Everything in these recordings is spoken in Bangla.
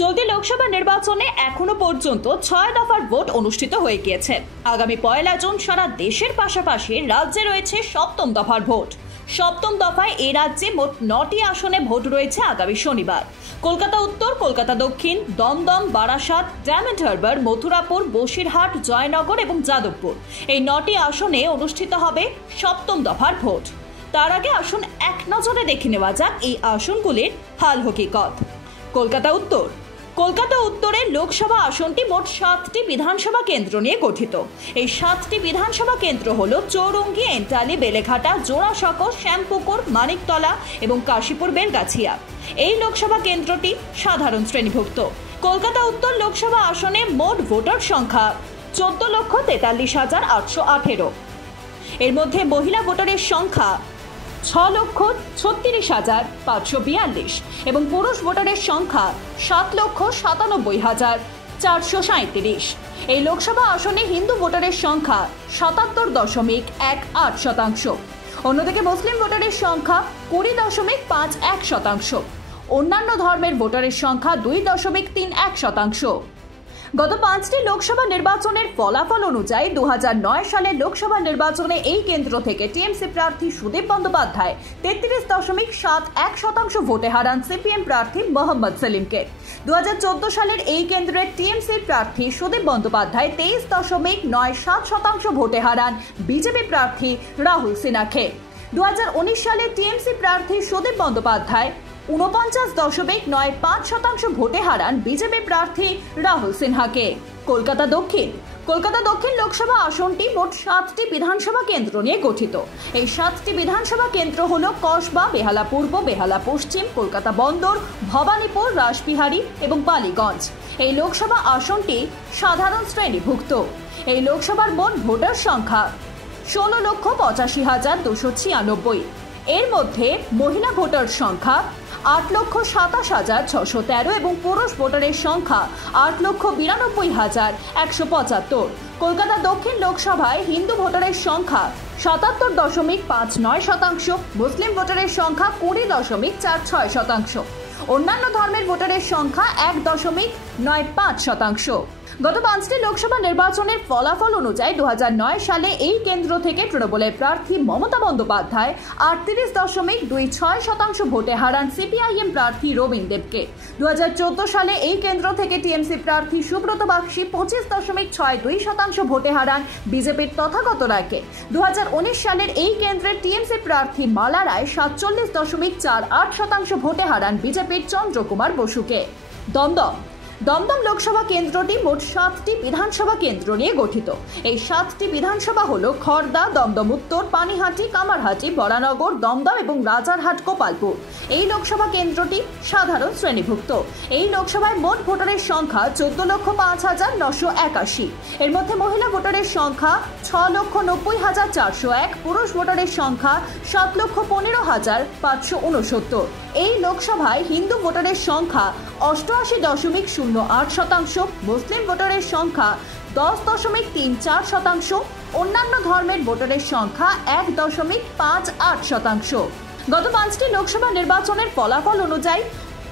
চলতি লোকসভা নির্বাচনে এখনো পর্যন্ত 6 দফার ভোট অনুষ্ঠিত হয়ে গিয়েছে। আগামী 1 জুন সারা দেশের পাশাপাশি রাজ্যে রয়েছে 7ম দফার ভোট। 7ম দফায় এই রাজ্যে মোট 9টি আসনে ভোট রয়েছে আগামী শনিবার। কলকাতা উত্তর, কলকাতা দক্ষিণ, দমদম, বারাসাত, ডায়মন্ড হারবার, মথুরাপুর, বসিরহাট, জয়নগর এবং যাদবপুর এই 9টি আসনে অনুষ্ঠিত হবে 7ম দফার ভোট। তার আগে আসুন এক নজরে দেখে নেওয়া যাক এই আসনগুলির হাল হকিকত। কলকাতা উত্তরের লোকসভা আসনটি মোট 7টি বিধানসভা কেন্দ্র নিয়ে গঠিত। এই 7টি বিধানসভা কেন্দ্র হল চৌরঙ্গি, এন্টালি, বেলেঘাটা, জোড়াসাঁকো, শ্যামপুকুর, মানিকতলা এবং কাশীপুর বেলগাছিয়া। এই লোকসভা কেন্দ্রটি সাধারণ শ্রেণীভুক্ত। কলকাতা উত্তর লোকসভা আসনে মোট ভোটার সংখ্যা 14,43,818। এর মধ্যে মহিলা ভোটারের সংখ্যা 6,36,542 এবং পুরুষ ভোটারের সংখ্যা 7,97,437। এই লোকসভা আসনে হিন্দু ভোটারের সংখ্যা 77.18%। অন্যদিকে মুসলিম ভোটারের সংখ্যা 20.51%। অন্যান্য ধর্মের ভোটারের সংখ্যা 2.31%। গত 5টি লোকসভা নির্বাচনের ফলাফল অনুযায়ী 2009 সালের লোকসভা নির্বাচনে এই কেন্দ্র থেকে টিএমসি প্রার্থী সুদীপ বন্দ্যোপাধ্যায় 33.81% ভোটে হারান সিপিএম প্রার্থী মোহাম্মদ সেলিমকে। 2014 সালের এই কেন্দ্রের টিএমসির প্রার্থী সুদীপ বন্দ্যোপাধ্যায় 23.97% ভোটে হারান বিজেপি প্রার্থী রাহুল সিনহাকে। 2019 সালে টিএমসি প্রার্থী সুদীপ বন্দ্যোপাধ্যায় 49.95% ভোটে হারান বিজেপি প্রার্থী রাহুল সিনহাকে। কলকাতা দক্ষিণ লোকসভা আসনটি মোট 7টি বিধানসভা কেন্দ্র নিয়ে গঠিত। এই 7টি বিধানসভা কেন্দ্র হল কসবা, বেহালা পূর্ব, বেহালা পশ্চিম, কলকাতা বন্দর, ভবানীপুর, রাসবিহারী এবং বালিগঞ্জ। এই লোকসভা আসনটি সাধারণ শ্রেণীভুক্ত। এই লোকসভার মোট ভোটার সংখ্যা 16,85,296। এর মধ্যে মহিলা ভোটার সংখ্যা 8,27,613 এবং পুরুষ ভোটারের সংখ্যা 8,92,175। কলকাতা দক্ষিণ লোকসভায় হিন্দু ভোটারের সংখ্যা 77.59%, মুসলিম ভোটারের সংখ্যা 20.46%, অন্যান্য ধর্মের ভোটারের সংখ্যা 1.95%। গত 5টি লোকসভা নির্বাচনের ফলাফল অনুযায়ী 2009 সালে এই কেন্দ্র থেকে তৃণমূলের প্রার্থী মমতা বন্দ্যোপাধ্যায় 38.26% ভোটে হারান সিপিআইএম প্রার্থী রবীন দেবকে। 2014 সালে এই কেন্দ্র থেকে টিএমসি প্রার্থী সুব্রত বাগচি 25.62% ভোটে হারান বিজেপির তথাগত রায়কে। 2019 সালের এই কেন্দ্রের টিএমসি প্রার্থী মালা রায় 47.48% ভোটে হারান বিজেপির চন্দ্রকুমার বসুকে। দমদম লোকসভা কেন্দ্রটি মোট 7টি বিধানসভা কেন্দ্র নিয়ে গঠিত। এই 7টি বিধানসভা হল খড়দা, দমদম উত্তর, পানিহাটি, কামারহাটি, বরানগর, দমদম এবং রাজারহাট, গোপালপুর। এই লোকসভা কেন্দ্রটি সাধারণ শ্রেণীভুক্ত। এই লোকসভায় মোট ভোটারের সংখ্যা 14,05,981। এর মধ্যে মহিলা ভোটারের সংখ্যা 6,90,401, পুরুষ ভোটারের সংখ্যা 7,15,569। এই লোকসভায় হিন্দু ভোটারের সংখ্যা 88.08%, মুসলিম ভোটারের সংখ্যা 10.34%, অন্যান্য ধর্মের ভোটারের সংখ্যা 1.58%। গত 5টি লোকসভা নির্বাচনের ফলাফল অনুযায়ী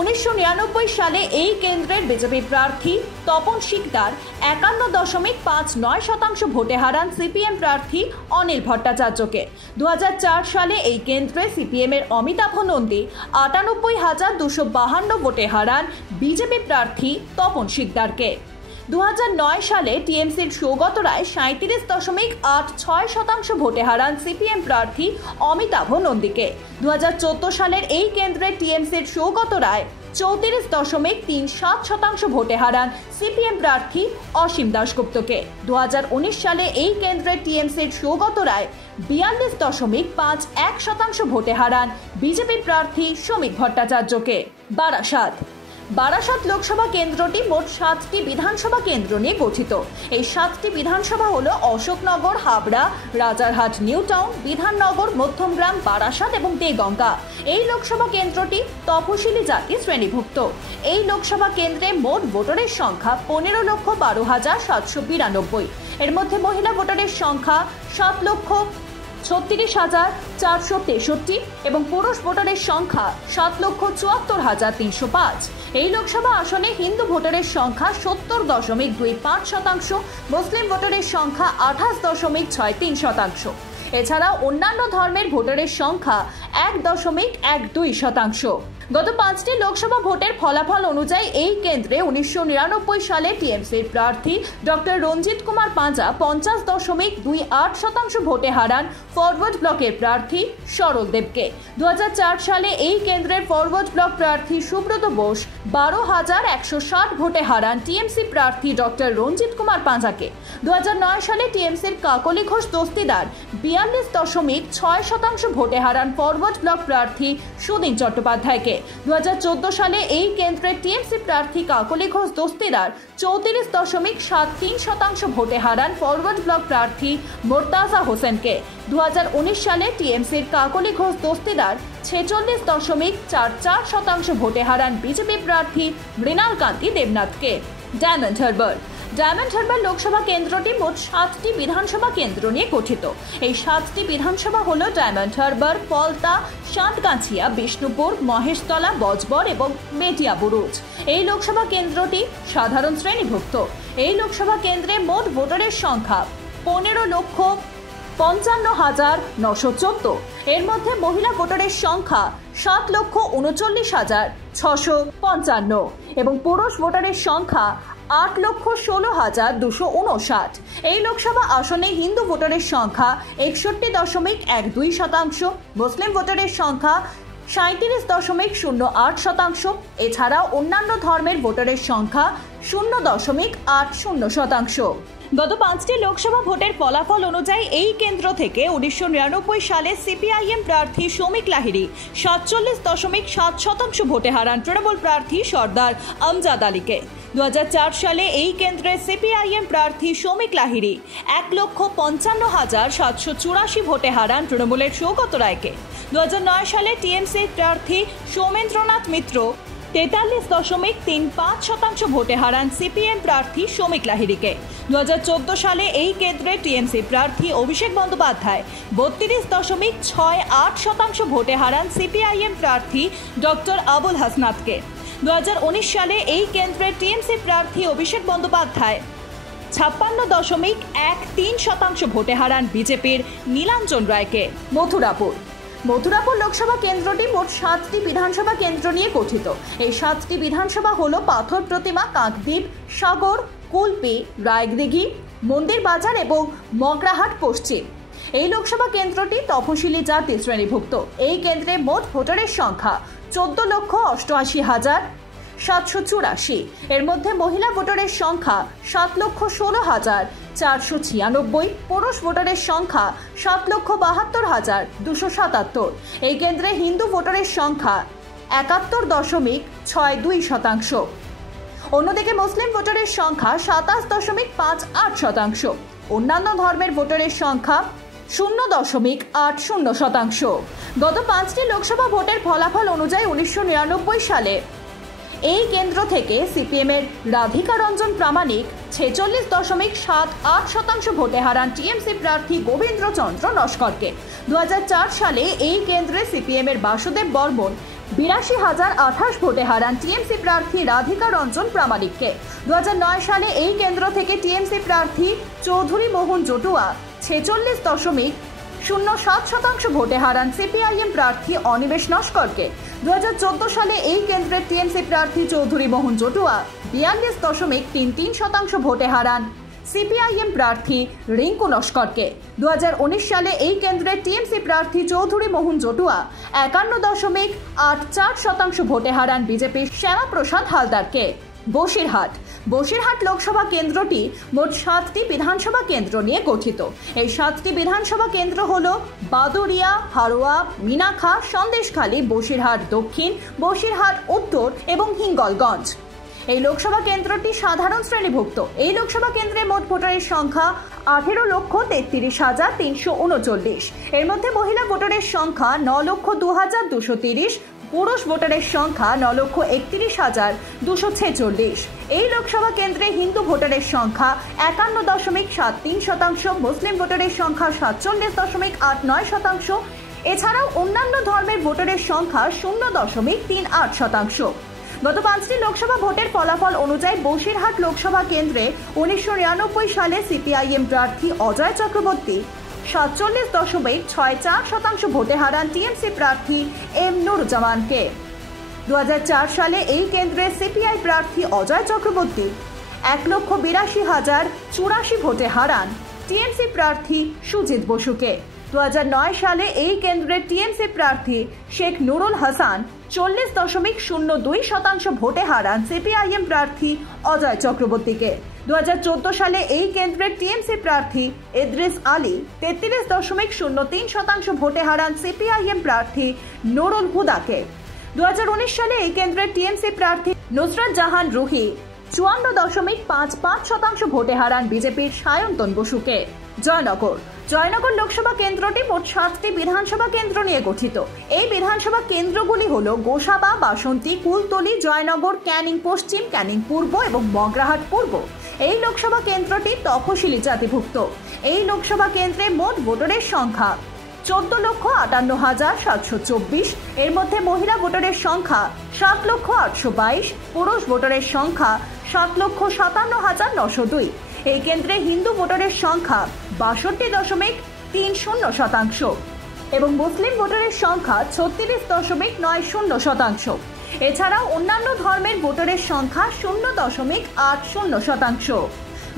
1999 সালে এই কেন্দ্রের বিজেপি প্রার্থী তপন শিকদার 51.59% ভোটে হারান সিপিএম প্রার্থী অনিল ভট্টাচার্যকে। 2004 সালে এই কেন্দ্রে সিপিএম এর অমিতাভ নন্দী 98,252 ভোটে হারান বিজেপি প্রার্থী তপন শিকদারকে। 2009 সালে টিএমসির সৌগত রায় 37.86% ভোটে হারান সিপিএম প্রার্থী অমিতাভ নন্দীকে। 2014 সালের এই কেন্দ্রে টিএমসির সৌগত রায় 34.37% ভোটে হারান সিপিএম প্রার্থী অসীম দাশগুপ্তকে। 2019 সালে এই কেন্দ্রে টিএমসির সৌগত রায় 42.51% ভোটে হারান বিজেপি প্রার্থী শ্রমিক ভট্টাচার্যকে। বারাসাত লোকসভা কেন্দ্রটি মোট 7টি বিধানসভা কেন্দ্র নিয়ে গঠিত। এই 7টি বিধানসভা হল অশোকনগর, হাবড়া, রাজারহাট, নিউ টাউন, বিধাননগর, মধ্যমগ্রাম, বারাসাত এবং দেগঙ্গা। এই লোকসভা কেন্দ্রটি তপশিলি জাতি শ্রেণীভুক্ত। এই লোকসভা কেন্দ্রে মোট ভোটারের সংখ্যা 15,12,792। এর মধ্যে মহিলা ভোটারের সংখ্যা 7,00,000 36,463 এবং পুরুষ ভোটারের সংখ্যা 7,74,305। এই লোকসভা আসনে হিন্দু ভোটারের সংখ্যা 70.25%, মুসলিম ভোটারের সংখ্যা 28.63%। এছাড়া অন্যান্য ধর্মের ভোটারের সংখ্যা 1.12%। গত 5টি লোকসভা ভোটের ফলাফল অনুযায়ী এই কেন্দ্রে 1999 সালে টিএমসির প্রার্থী ডক্টর রঞ্জিত কুমার পাঁজা 50.28% ভোটে হারান ফরওয়ার্ড ব্লকের প্রার্থী সরল দেবকে। 2004 সালে এই কেন্দ্রের ফরওয়ার্ড ব্লক প্রার্থী সুব্রত বোস 12,160 ভোটে হারান টিএমসি প্রার্থী ডক্টর রঞ্জিত কুমার পাঁজাকে। 2009 সালে টিএমসির কাকলি ঘোষ দস্তিদার 42.6% ভোটে হারান ফরওয়ার্ড ব্লক প্রার্থী সুদিন চট্টোপাধ্যায়কে। 2014 সালে এই কেন্দ্রের টিএমসি প্রার্থী কাকলি ঘোষ দস্তিদার 34.73% ভোটে হারান ফরওয়ার্ড ব্লক প্রার্থী মোর্তাজা হোসেনকে। 2019 সালে টিএমসির কাকলি ঘোষ দস্তিদার 46.44% ভোটে হারান বিজেপি প্রার্থী মৃণাল কান্তি দেবনাথকে। ডায়মন্ড হারবার লোকসভা কেন্দ্রটি মোট 7টি বিধানসভা কেন্দ্র নিয়ে গঠিত। এই 7টি বিধানসভা হল ডায়মন্ড হারবার, ফলতা, সাতগাছিয়া, বিষ্ণুপুর, মহেশতলা, বজবর এবং মেটিয়া বুরুজ। এই লোকসভা কেন্দ্রটি সাধারণ শ্রেণীভুক্ত। এই লোকসভা কেন্দ্রে মোট ভোটারের সংখ্যা 15,55,914। এর মধ্যে মহিলা ভোটারের সংখ্যা 7,39,655 এবং পুরুষ ভোটারের সংখ্যা 8,16,259। এই লোকসভা আসনে হিন্দু ভোটারের সংখ্যা 61.12%, মুসলিম ভোটারের সংখ্যা 37.08%। এছাড়াও অন্যান্য ধর্মের ভোটারের সংখ্যা 0.80%। গত 5টি লোকসভা ভোটের ফলাফল অনুযায়ী এই কেন্দ্র থেকে 1999 সালে সিপিআইএম প্রার্থী শৌমিক লাহিড়ী 47.7% ভোটে হারান তৃণমূল প্রার্থী সর্দার আমজাদ আলীকে। 2004 সালে এই কেন্দ্রের সিপিআইএম প্রার্থী শৌমিক লাহিড়ী 1,55,784 ভোটে হারান তৃণমূলের সৌগত রায়কে। 2009 সালে টিএমসি প্রার্থী সৌমেন্দ্রনাথ মিত্র 43.35% ভোটে হারান সিপিএম প্রার্থী শৌমিক লাহিড়ীকে। 2014 সালে এই কেন্দ্রে টিএমসি প্রার্থী অভিষেক বন্দ্যোপাধ্যায় 32.68% ভোটে হারান সিপিআইএম প্রার্থী ডক্টর আবুল হাসনাতকে। 2019 সালে এই কেন্দ্রে টিএমসি প্রার্থী অভিষেক বন্দ্যোপাধ্যায় 56.13% ভোটে হারান বিজেপির নীলাঞ্জন রায়কে। মথুরাপুর লোকসভা কেন্দ্রটি মোট 7টি বিধানসভা কেন্দ্র নিয়ে গঠিত। এই 7টি বিধানসভা হল পাথর প্রতিমা, কাকদ্বীপ, সাগর, কুলপি, রায়দিঘি, মন্দির বাজার এবং মগরাহাট পশ্চিম। এই লোকসভা কেন্দ্রটি তফসিলি জাতি শ্রেণীভুক্ত। এই কেন্দ্রে মোট ভোটারের সংখ্যা 14,88,784। এর মধ্যে মহিলা ভোটারের সংখ্যা 7,16,496, পুরুষ ভোটারের সংখ্যা 7,72,277। এই কেন্দ্রে হিন্দু ভোটারের সংখ্যা 71.62%। অন্যদিকে মুসলিম ভোটারের সংখ্যা 27.58%। অন্যান্য ধর্মের ভোটারের সংখ্যা 0.80%। গত 5টি লোকসভা ভোটের ফলাফল অনুযায়ী 1999 সালে এই কেন্দ্র থেকে সিপিএমের রাধিকা রঞ্জন প্রামাণিক 46.78% ভোটে হারান টিএমসি প্রার্থী গোবিন্দ্র চন্দ্র নস্করকে। 2004 সালে এই কেন্দ্রে সিপিএমের বাসুদেব বর্মন 82,028 ভোটে হারান টিএমসি প্রার্থী রাধিকা রঞ্জন প্রামাণিককে। 2009 সালে এই কেন্দ্র থেকে টিএমসি প্রার্থী চৌধুরী মোহন জটুয়া 46.07% ভোটে হারান সিপিআইএম প্রার্থী অনিমেষ নস্করকে। 2014 সালে এই কেন্দ্রের টিএমসি প্রার্থী চৌধুরী মোহন জটুয়া 42.33% ভোটে হারান সিপিআইএম প্রার্থী রিঙ্কু নস্করকে। 2019 সালে এই কেন্দ্রের টিএমসি প্রার্থী চৌধুরী মোহন জটুয়া 51.84% ভোটে হারান বিজেপির শ্যামাপ্রসাদ হালদারকে। বসিরহাট লোকসভা কেন্দ্রটি মোট 7টি বিধানসভা কেন্দ্র নিয়ে গঠিত। এই 7টি বিধানসভা কেন্দ্র হল বাদুরিয়া, হারোয়া, মিনাখা, সন্দেশখালী, বসিরহাট দক্ষিণ, বসিরহাট উত্তর এবং হিঙ্গলগঞ্জ। এই লোকসভা কেন্দ্রটি সাধারণ শ্রেণীভুক্ত। এই লোকসভা কেন্দ্রে মোট ভোটারের সংখ্যা 18,33,339। এর মধ্যে মহিলা ভোটারের সংখ্যা 9,02,230, পুরুষ ভোটারের সংখ্যা 9,31,246। এই লোকসভা কেন্দ্রে হিন্দু ভোটারের সংখ্যা 51.73%, মুসলিম ভোটারের সংখ্যা 47.89%। এছাড়াও অন্যান্য ধর্মের ভোটারের সংখ্যা 0.38%। গত 5টি লোকসভা ভোটের ফলাফল অনুযায়ী বসিরহাট লোকসভা কেন্দ্রে 1999 সালে সিপিআইএম প্রার্থী অজয় চক্রবর্তী 47.64% ভোটে হারান টিএমসি প্রার্থী এম নুরুজ্জামানকে। 2004 সালে এই কেন্দ্রে সিপিআই প্রার্থী অজয় চক্রবর্তী 1,82,084 ভোটে হারান টিএমসি প্রার্থী সুজিত বসুকে। 2009 সালে এই কেন্দ্রে টিএমসি প্রার্থী শেখ নুরুল হাসান 40.02% ভোটে হারান সিপিআইএম প্রার্থী অজয় চক্রবর্তীকে। 2014 সালে এই কেন্দ্রের টিএমসি প্রার্থী ইদ্রিস আলী 33.03% ভোটে হারান সিপিআইএম প্রার্থী নুরুল হুদাকে। 2019 সালে এই কেন্দ্রের টিএমসি প্রার্থী নুসরাত জাহান রুহি 54.55% ভোটে হারান বিজেপির সায়ন্তন বসুকে। জয়নগর লোকসভা কেন্দ্রটি মোট 7টি বিধানসভা কেন্দ্র নিয়ে গঠিত। এই বিধানসভা কেন্দ্রগুলি হল গোসাবা, বাসন্তী, কুলতলি, জয়নগর, ক্যানিং পশ্চিম, ক্যানিং পূর্ব এবং মগরাহাট পূর্ব। এই লোকসভা কেন্দ্রটি তফসিলি জাতিভুক্ত। এই লোকসভা কেন্দ্রে মোট ভোটারের সংখ্যা 14,58,724। এর মধ্যে মহিলা ভোটারের সংখ্যা 7,822, পুরুষ ভোটারের সংখ্যা 7,57,902। এই কেন্দ্রে হিন্দু ভোটারের সংখ্যা 62.30% এবং মুসলিম ভোটারের সংখ্যা 36.90%। এছাড়াও অন্যান্য ধর্মের ভোটারের সংখ্যা 0.80%।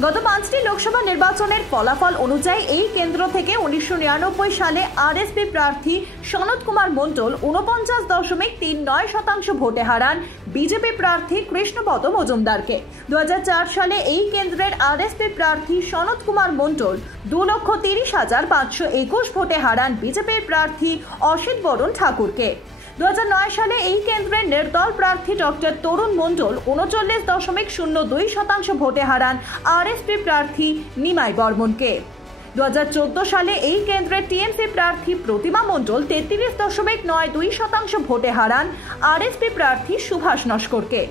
গত 5টি লোকসভা নির্বাচনের ফলাফল অনুযায়ী এই কেন্দ্র থেকে 1999 সালে আরএসপি প্রার্থী সনৎ কুমার মণ্ডল 49.39% ভোটে হারান বিজেপি প্রার্থী কৃষ্ণপদ মজুমদারকে। 2004 সালে এই কেন্দ্রের আরএসপি প্রার্থী সনৎ কুমার মণ্ডল 2,30,521 ভোটে হারান বিজেপির প্রার্থী অসিত বরণ ঠাকুরকে। 2009 সালে এই কেন্দ্রের নির্দল প্রার্থী ডক্টর তরুণ মণ্ডল 39.02% ভোটে হারান আরএসপি প্রার্থী নিমাই বর্মনকে। 2014 সালে এই কেন্দ্রের টিএমসি প্রার্থী প্রতিমা মণ্ডল 33.92% ভোটে হারান আরএসপি প্রার্থী সুভাষ নস্করকে।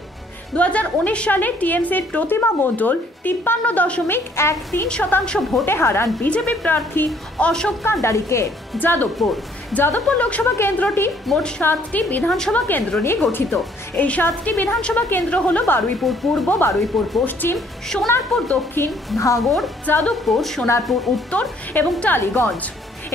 2019 সালে টিএমসির প্রতিমা মণ্ডল 53.13% ভোটে হারান বিজেপি প্রার্থী অশোক কান্ডারিকে। যাদবপুর লোকসভা কেন্দ্রটি মোট 7টি বিধানসভা কেন্দ্র নিয়ে গঠিত। এই 7টি বিধানসভা কেন্দ্র হল বারুইপুর পূর্ব, বারুইপুর পশ্চিম, সোনারপুর দক্ষিণ, ভাঙড়, যাদবপুর, সোনারপুর উত্তর এবং টালিগঞ্জ।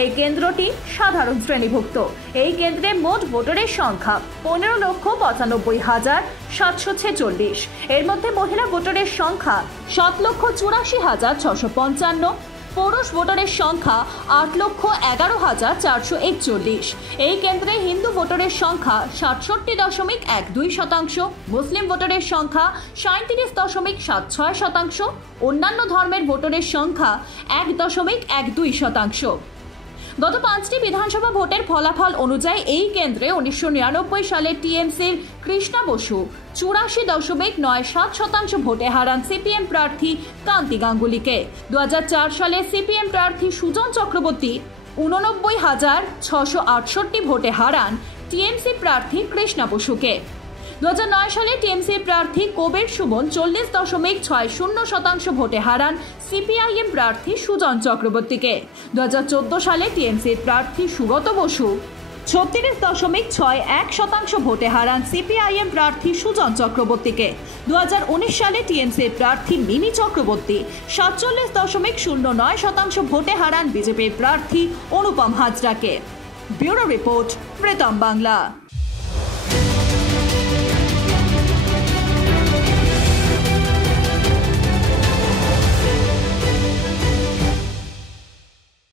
এই কেন্দ্রটি সাধারণ শ্রেণীভুক্ত। এই কেন্দ্রে মোট ভোটারের সংখ্যা 15,95,746। এর মধ্যে মহিলা ভোটারের সংখ্যা 7,84,655, পুরুষ ভোটারের সংখ্যা 8,11,441। এই কেন্দ্রে হিন্দু ভোটারের সংখ্যা 67.12%, মুসলিম ভোটারের সংখ্যা 37.76%, অন্যান্য ধর্মের ভোটারের সংখ্যা 1.12%। গত 5টি বিধানসভা ভোটের ফলাফল অনুযায়ী এই কেন্দ্রে 1999 সালে টিএমসির কৃষ্ণা বসু 84.97% ভোটে হারান সিপিএম প্রার্থী কান্তি গাঙ্গুলিকে। 2004 সালে সিপিএম প্রার্থী সুজন চক্রবর্তী 89,668 ভোটে হারান টিএমসি প্রার্থী কৃষ্ণা বসুকে। 2009 সালে টিএমসি প্রার্থী কবির সুমন 40.60% ভোটে হারান সিপিআইএম প্রার্থী সুজন চক্রবর্তীকে। 2014 সালে টিএমসির প্রার্থী সুগত বসু 36.61% ভোটে হারান সিপিআইএম প্রার্থী সুজন চক্রবর্তীকে। 2019 সালে টিএমসির প্রার্থী মিমি চক্রবর্তী 47.09% ভোটে হারান বিজেপির প্রার্থী অনুপম হাজরাকে। Bureau report, Pritam Bangla.